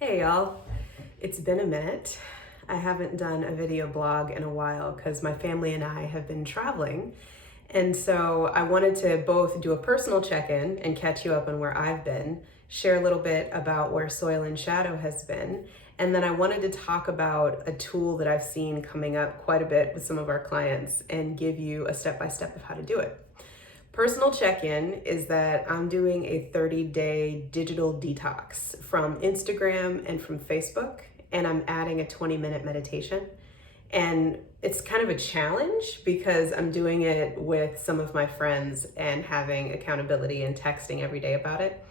Hey y'all, it's been a minute. I haven't done a video blog in a while because my family and I have been traveling. And so I wanted to both do a personal check-in and catch you up on where I've been, share a little bit about where Soil and Shadow has been, and then I wanted to talk about a tool that I've seen coming up quite a bit with some of our clients and give you a step-by-step of how to do it. Personal check-in is that I'm doing a 30-day digital detox from Instagram and from Facebook, and I'm adding a 20-minute meditation. And it's kind of a challenge because I'm doing it with some of my friends and having accountability and texting every day about it.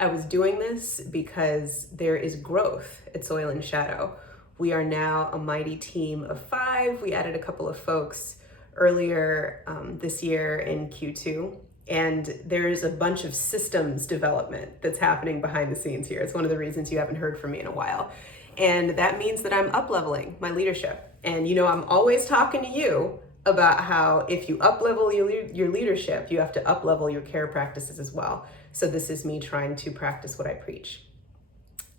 I was doing this because there is growth at Soil and Shadow. We are now a mighty team of 5. We added a couple of folks earlier this year in Q2. And there's a bunch of systems development that's happening behind the scenes here. It's one of the reasons you haven't heard from me in a while. And that means that I'm up-leveling my leadership. And I'm always talking to you about how if you up-level your leadership, you have to up-level your care practices as well. So this is me trying to practice what I preach.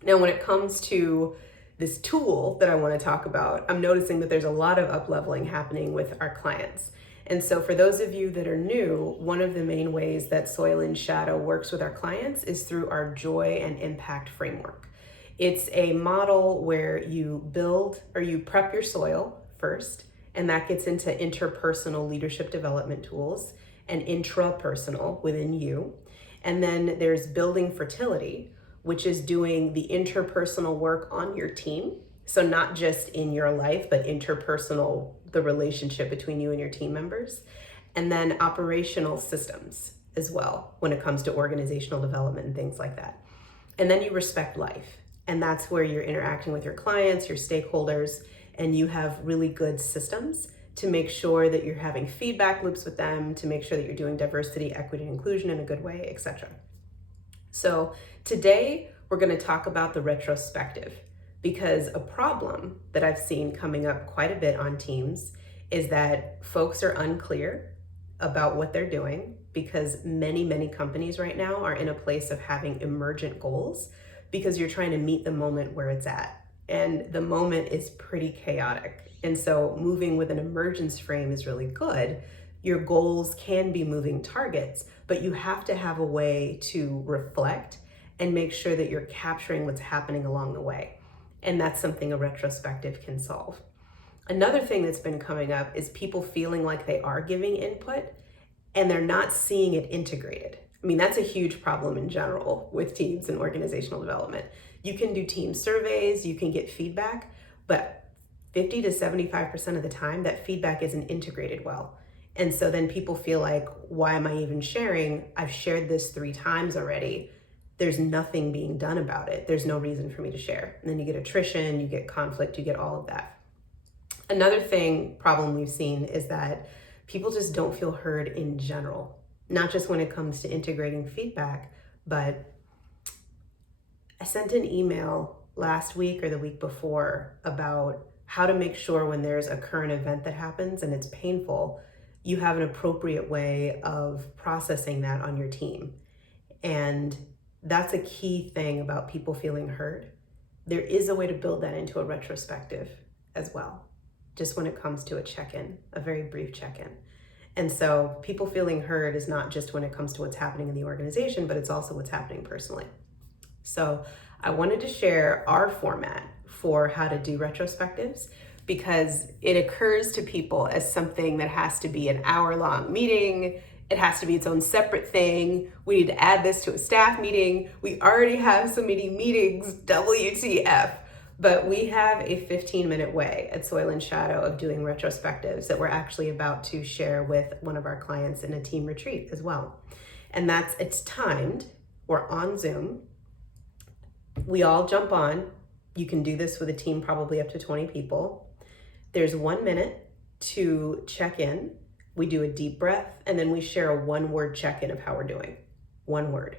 Now, when it comes to this tool that I want to talk about, I'm noticing that there's a lot of up-leveling happening with our clients. And so for those of you that are new, one of the main ways that Soil and Shadow works with our clients is through our joy and impact framework. It's a model where you build or you prep your soil first, and that gets into interpersonal leadership development tools and intrapersonal within you. And then there's building fertility, which is doing the interpersonal work on your team. So not just in your life, but interpersonal, the relationship between you and your team members. And then operational systems as well when it comes to organizational development and things like that. And then you respect life. And that's where you're interacting with your clients, your stakeholders, and you have really good systems to make sure that you're having feedback loops with them, to make sure that you're doing diversity, equity, and inclusion in a good way, etc. So today we're going to talk about the retrospective, because a problem that I've seen coming up quite a bit on teams is that folks are unclear about what they're doing, because many companies right now are in a place of having emergent goals because you're trying to meet the moment where it's at. And the moment is pretty chaotic. And so moving with an emergence frame is really good. Your goals can be moving targets, but you have to have a way to reflect and make sure that you're capturing what's happening along the way. And that's something a retrospective can solve. Another thing that's been coming up is people feeling like they are giving input and they're not seeing it integrated. I mean, that's a huge problem in general with teams and organizational development. You can do team surveys, you can get feedback, but 50 to 75% of the time, that feedback isn't integrated well. And so then people feel like, why am I even sharing? I've shared this 3 times already. There's nothing being done about it. There's no reason for me to share. And then you get attrition, you get conflict, you get all of that. Another problem we've seen is that people just don't feel heard in general, not just when it comes to integrating feedback, but I sent an email last week or the week before about how to make sure when there's a current event that happens and it's painful, you have an appropriate way of processing that on your team. And that's a key thing about people feeling heard. There is a way to build that into a retrospective as well, just when it comes to a check-in, a very brief check-in. And so people feeling heard is not just when it comes to what's happening in the organization, but it's also what's happening personally. So I wanted to share our format for how to do retrospectives, because it occurs to people as something that has to be an hour-long meeting. It has to be its own separate thing. We need to add this to a staff meeting. We already have so many meetings, WTF. But we have a 15-minute way at Soil and Shadow of doing retrospectives that we're actually about to share with one of our clients in a team retreat as well. And it's timed. We're on Zoom. We all jump on. You can do this with a team probably up to 20 people. There's 1 minute to check in. We do a deep breath, and then we share a 1-word check-in of how we're doing. 1 word.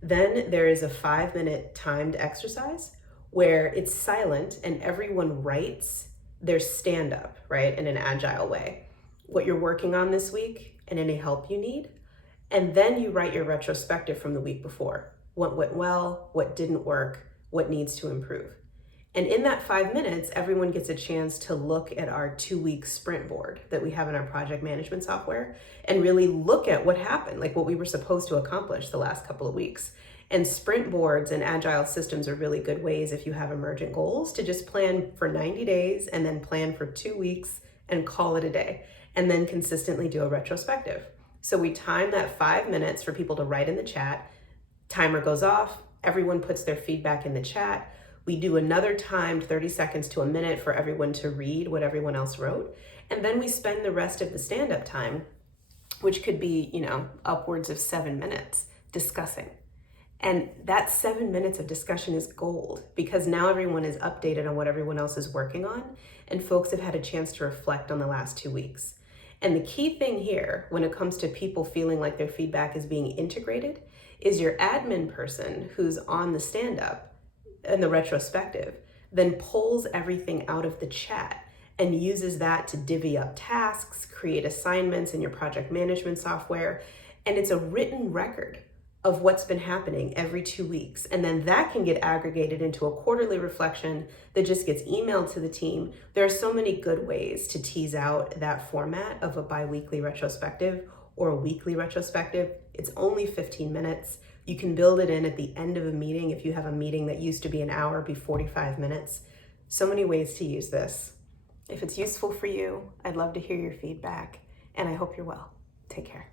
Then there is a 5-minute timed exercise where it's silent and everyone writes their stand-up, right, in an agile way. What you're working on this week and any help you need. And then you write your retrospective from the week before. What went well, what didn't work, what needs to improve. And in that 5 minutes, everyone gets a chance to look at our 2-week sprint board that we have in our project management software and really look at what happened, like what we were supposed to accomplish the last couple of weeks. And sprint boards and agile systems are really good ways, if you have emergent goals, to just plan for 90 days and then plan for 2 weeks and call it a day, and then consistently do a retrospective. So we time that 5 minutes for people to write in the chat. Timer goes off, everyone puts their feedback in the chat. We do another timed 30 seconds to a minute for everyone to read what everyone else wrote. And then we spend the rest of the stand-up time, which could be, upwards of 7 minutes, discussing. And that 7 minutes of discussion is gold, because now everyone is updated on what everyone else is working on, and folks have had a chance to reflect on the last 2 weeks. And the key thing here, when it comes to people feeling like their feedback is being integrated, is your admin person who's on the stand-up and the retrospective then pulls everything out of the chat and uses that to divvy up tasks, create assignments in your project management software. And it's a written record of what's been happening every 2 weeks. And then that can get aggregated into a quarterly reflection that just gets emailed to the team. There are so many good ways to tease out that format of a bi-weekly retrospective or a weekly retrospective. It's only 15 minutes. You can build it in at the end of a meeting. If you have a meeting that used to be an hour, be 45 minutes. So many ways to use this. If it's useful for you, I'd love to hear your feedback, and I hope you're well. Take care.